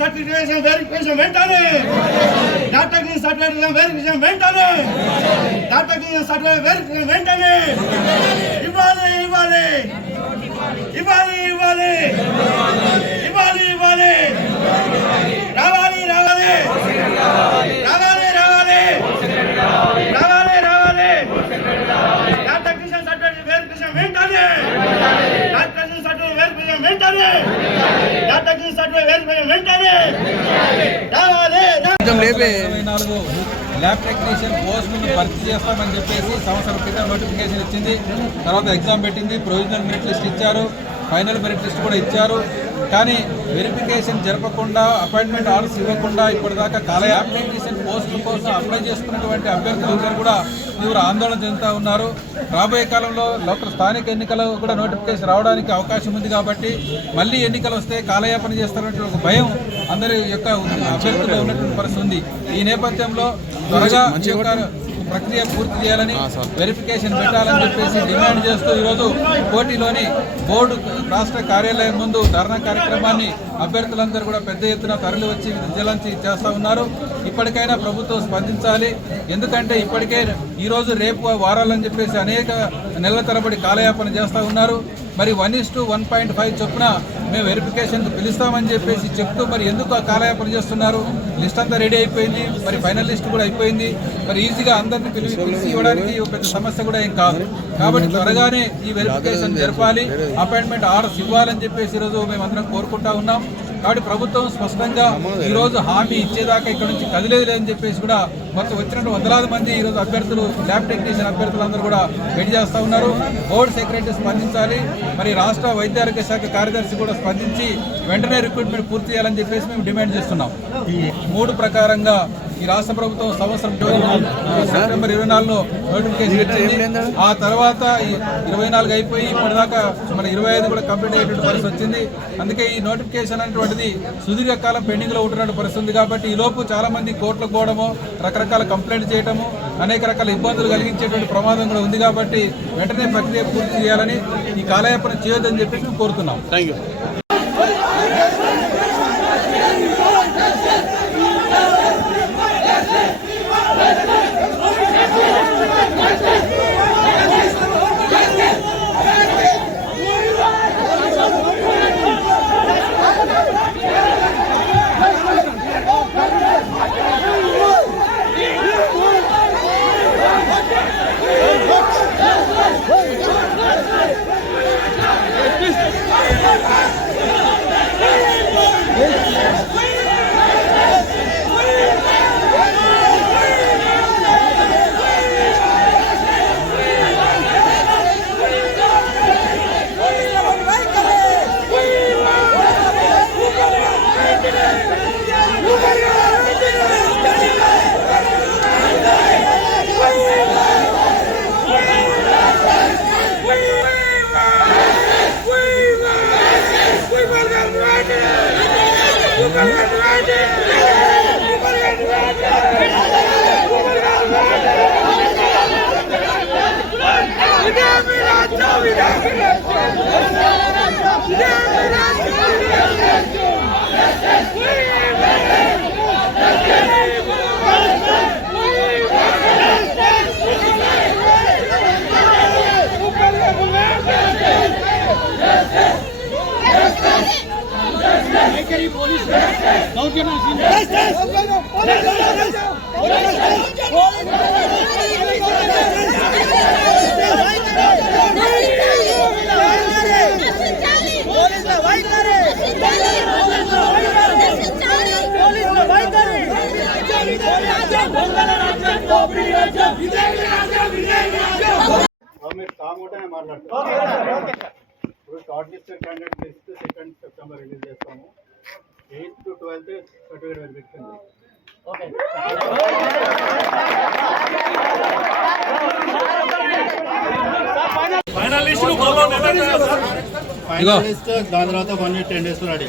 Certification verification వెంటనే doctor certification verification వెంటనే doctor certification verification వెంటనే ఇవ్వాలి ఇవ్వాలి ఇవ్వాలి ఇవ్వాలి ఇవ్వాలి ఇవ్వాలి రావాలి రావాలి రావాలి రావాలి రావాలి రావాలి డాక్టర్ సర్టిఫికేషన్ వెరిఫికేషన్ వెంటనే డాక్టర్ సర్టిఫికేషన్ వెరిఫికేషన్ వెంటనే డాక్టర్ సర్టిఫికేషన్ వెరిఫికేషన్ వెంటనే రావాలి ల్యాబ్ టెక్నీషియన్ పోస్టులను భర్తీ చేస్తామని చెప్పేసి సంవత్సరం క్రితం నోటిఫికేషన్ ఇచ్చింది. తర్వాత ఎగ్జామ్ పెట్టింది, ప్రొవిజనల్ మెరిట్ లిస్ట్ ఇచ్చారు, ఫైనల్ మెరిట్ లిస్ట్ కూడా ఇచ్చారు. కానీ వెరిఫికేషన్ జరపకుండా అపాయింట్మెంట్ ఆర్డర్స్ ఇవ్వకుండా ఇప్పటిదాకా ల్యాబ్ టెక్నీషియన్ పోస్టుల కోసం అప్లై చేసుకున్నటువంటి అభ్యర్థులందరూ కూడా తీవ్ర ఆందోళన చెందుతూ ఉన్నారు. రాబోయే కాలంలో లోకల్ స్థానిక ఎన్నికలు కూడా నోటిఫికేషన్ రావడానికి అవకాశం ఉంది కాబట్టి మళ్ళీ ఎన్నికలు వస్తే కాలయాపన చేస్తారనే ఒక భయం అందరి యొక్క అభ్యర్థుల్లో ఉన్నటువంటి పరిస్థితి ఉంది. ఈ నేపథ్యంలో త్వరగా ప్రక్రియ పూర్తి చేయాలని, వెరిఫికేషన్ పెట్టాలని చెప్పేసి డిమాండ్ చేస్తూ ఈరోజు కోటిలోని బోర్డు రాష్ట్ర కార్యాలయం ముందు ధర్నా కార్యక్రమాన్ని అభ్యర్థులందరూ కూడా పెద్ద ఎత్తున తరలి వచ్చి విజిలెన్స్ చేస్తూ ఉన్నారు. ఇప్పటికైనా ప్రభుత్వం స్పందించాలి. ఎందుకంటే ఇప్పటికే ఈరోజు రేపు వారాలని చెప్పేసి అనేక నెలల తరబడి కాలయాపన చేస్తూ ఉన్నారు. మరి 1:1.5 చొప్పున మేము వెరిఫికేషన్కి పిలుస్తామని చెప్పేసి చెప్తూ మరి ఎందుకు ఆ కాలయాపన చేస్తున్నారు? లిస్ట్ అంతా రెడీ అయిపోయింది, మరి ఫైనల్ లిస్ట్ కూడా అయిపోయింది. మరి ఈజీగా అందరినీ పిలిచి ఇవ్వడానికి పెద్ద సమస్య కూడా ఏం కాదు. కాబట్టి త్వరగానే ఈ వెరిఫికేషన్ జరపాలి, అపాయింట్మెంట్ ఆర్డర్స్ ఇవ్వాలని చెప్పేసి ఈరోజు మేమందరం కోరుకుంటా ఉన్నాం. కాబట్టి ప్రభుత్వం స్పష్టంగా ఈరోజు హామీ ఇచ్చేదాకా ఇక్కడ నుంచి కదిలేదు అని చెప్పేసి కూడా మొత్తం వచ్చినట్టు వందలాది మంది ఈరోజు అభ్యర్థులు ల్యాబ్ టెక్నీషియన్ అభ్యర్థులందరూ కూడా వెయిట్ చేస్తూ ఉన్నారు. బోర్డు సెక్రటరీ స్పందించాలి, మరి రాష్ట్ర వైద్య ఆరోగ్య శాఖ కార్యదర్శి కూడా స్పందించి వెంటనే రిక్రూట్మెంట్ పూర్తి చేయాలని చెప్పేసి మేము డిమాండ్ చేస్తున్నాం. ఈ 3 ప్రకారంగా ఈ రాష్ట్ర ప్రభుత్వం సంవత్సరం సెప్టెంబర్ 24 నోటిఫికేషన్ ఇచ్చింది. ఆ తర్వాత 24 అయిపోయి ఇప్పటిదాకా మన 25 కూడా కంప్లీట్ అయ్యేటువంటి పరిస్థితి వచ్చింది. అందుకే ఈ నోటిఫికేషన్ అనేటువంటిది సుదీర్ఘకాలం పెండింగ్ లో ఉంటున్న పరిస్థితి ఉంది. కాబట్టి ఈ లోపు చాలా మంది కోర్టులకు పోవడము, రకరకాల కంప్లైంట్ చేయడము, అనేక రకాల ఇబ్బందులు కలిగించేటువంటి ప్రమాదం కూడా ఉంది. కాబట్టి వెంటనే ప్రక్రియ పూర్తి చేయాలని, ఈ కాలయాపన చేయొద్దని చెప్పి మేము కోరుతున్నాం. Thank you. Short list candidate list 2 September release చేస్తాము. 8th to 12th certificate verification. Final list దాని తర్వాత 1 week 10 days రెడీ.